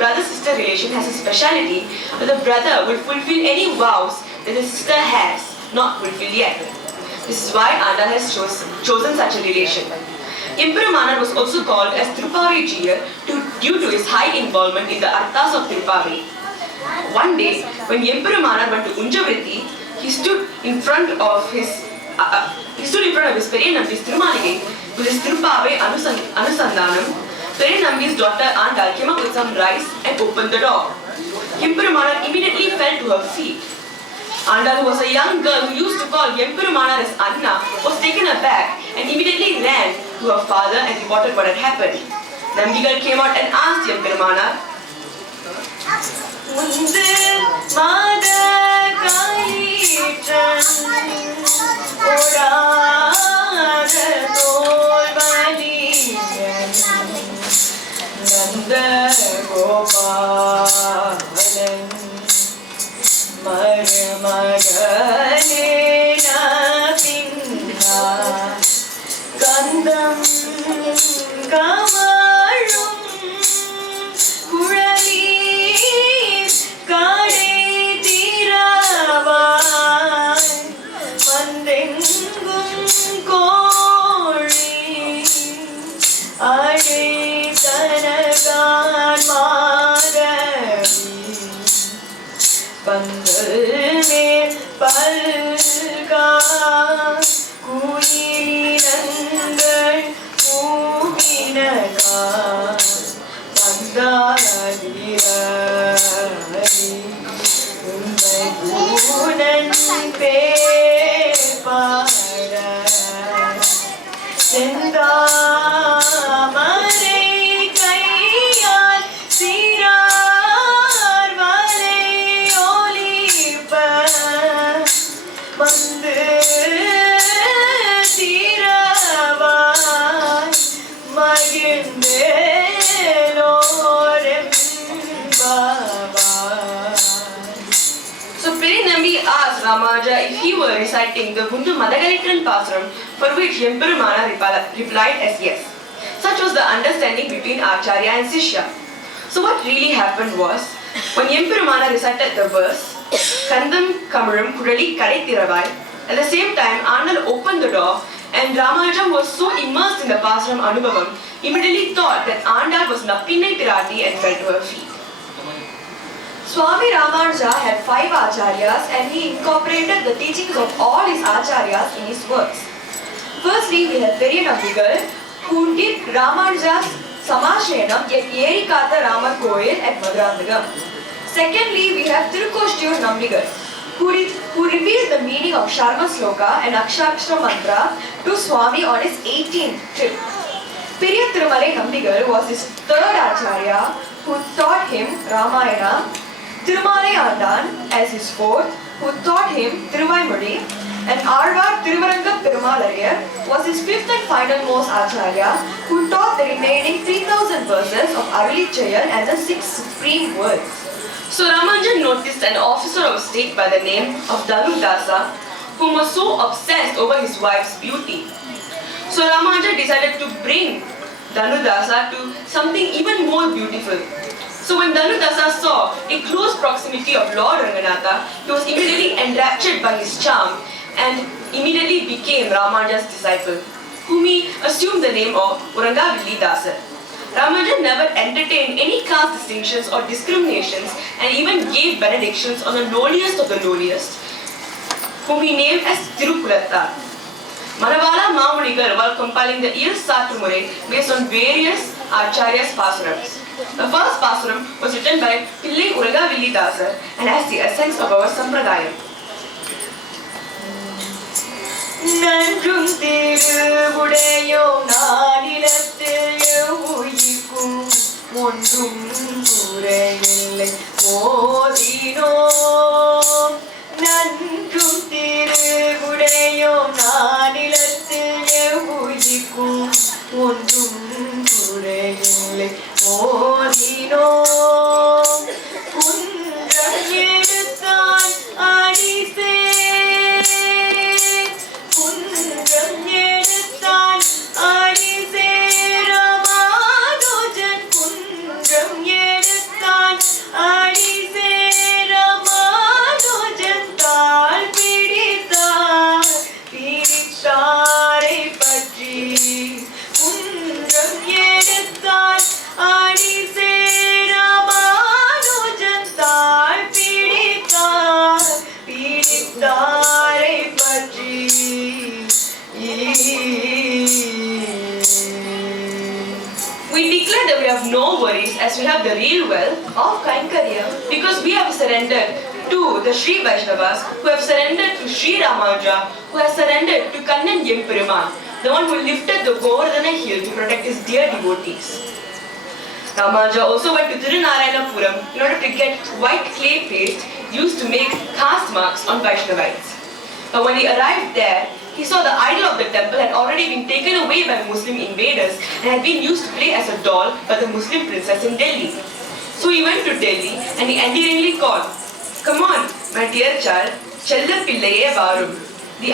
brother-sister relation has a speciality where the brother will fulfill any vows that the sister has not fulfilled yet. This is why Andal has chosen such a relation. Emperor Manar was also called as Tirupavai Jiyar due to his high involvement in the arthas of Tirupavai. One day, when Emperor Manar went to Unjavritti, he stood in front of his Periyanambi's Tirumaligai with his Tirupavai Anusandhanam. Periyanambi's daughter Andal came up with some rice and opened the door. Emperor Manar immediately fell to her feet. Andal, who was a young girl who used to call Emperor Manar as Anna, was taken aback and immediately ran to her father and reported what had happened. Nambigal came out and asked Emperor Manar, Ramanuja if he were reciting the Gundu Madagalitran Pasuram, for which Emperor Manar replied as yes. Such was the understanding between Acharya and Sishya. So what really happened was, when Emperor Manar recited the verse, Kandam Kamaram Kudali Kadai Thiravai, at the same time Andal opened the door and Ramanuja, who was so immersed in the Pasuram Anubhavam, immediately thought that Andal was Nappinai Pirati and fell to her feet. Swami Ramanuja had 5 acharyas and he incorporated the teachings of all his acharyas in his works. Firstly, we have Periyanambigal, who did Ramanuja's Samashenam at Harikatha Ramar Koil at Maduranthagam. Secondly, we have Tirukoshtiyur Nambigal, who revealed the meaning of Sharma Sloka and Akshakshra Mantra to Swami on his 18th trip. Periya Thirumalai Nambigal was his 3rd acharya who taught him Ramayana. Thirumalai Andan as his 4th, who taught him Thiruvaimozhi, and Alvar Thiruvaranga Perumalariyar was his 5th and final most acharya, who taught the remaining 3000 verses of Aralichayar and the 6 supreme words. So Ramanuja noticed an officer of state by the name of Dhanudasa, whom was so obsessed over his wife's beauty. So Ramanuja decided to bring Dhanudasa to something even more beautiful. So when Dhanudasa saw a close proximity of Lord Ranganatha, he was immediately enraptured by his charm and immediately became Ramanuja's disciple, whom he assumed the name of Urangavilli Dasar. Ramanuja never entertained any caste distinctions or discriminations and even gave benedictions on the lowliest of the lowliest, whom he named as Tirukulathar. Manavala Mamunigar were compiling the Iyal Satrumurai based on various Acharyas' Pasurams. The first Pasuram was written by Pillai Urangavilli Dasar and has the essence of our Sampradayam. Nandrum Tiruvudayom Nanilathil Uyikum Mondrum Kurayillai Podino. Nandrum Tiruvudayom Nanilathil Uyikum Mondrum Kurayillai Podino. Kundram Eduthan Adise. Kundram Eduthan Adise Ramanujan. Kundram Eduthan as we have the real wealth of Kainkariya. because we have surrendered to the Sri Vaishnavas, who have surrendered to Sri Ramanuja, who has surrendered to Kannan Yemperiman, the one who lifted the Govardhana hill to protect his dear devotees. Ramanuja also went to Tirunarayanapuram in order to get white clay paste used to make caste marks on Vaishnavites. But when he arrived there, he saw the idol of the temple had already been taken away by Muslim invaders and had been used to play as a doll by the Muslim princess in Delhi. So he went to Delhi and he endearingly called, "Come on, my dear child, Chella Pillaye Varum." The